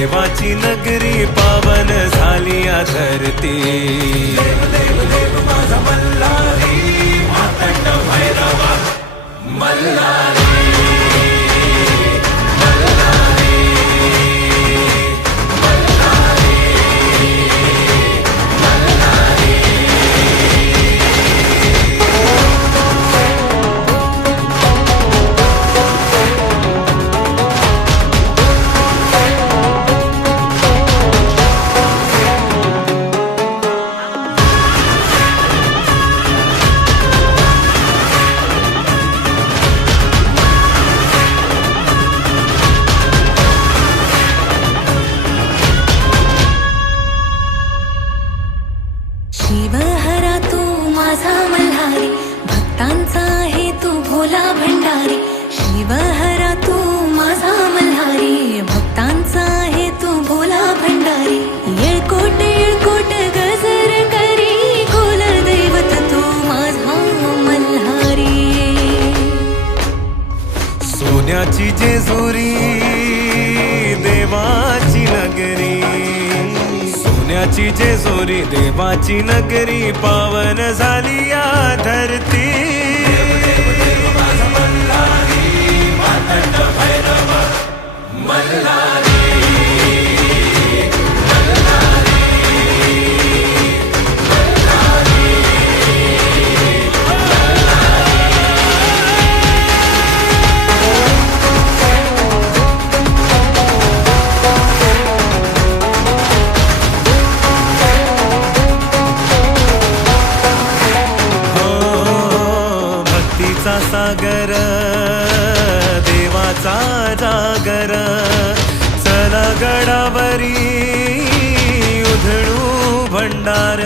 देवाची नगरी पावन झाली या धरती। देव देव देव माझा मल्हारी, मातंड भैरवा मल्हारी। शिवहरा तू माझा मल्हारी, भक्तांचा आहे तू भोला भंडारी। शिवहरा तू माझा मल्हारी, भक्तांचा आहे तू भोला भंडारी। येळकोट येळकोट गजर करी, कुल दैवत तू माझा मल्हारी। सोन्याची जेजुरी देवाची नगरी, सोन्याची जेजुरी देवाची नगरी पावन झाली या धरती। देव देव माझा मल्हारी, मातंड भैरवा मल्हारी। भक्तीचा सागर देवाचा जागर, चला गडावरी उधळू भंडार।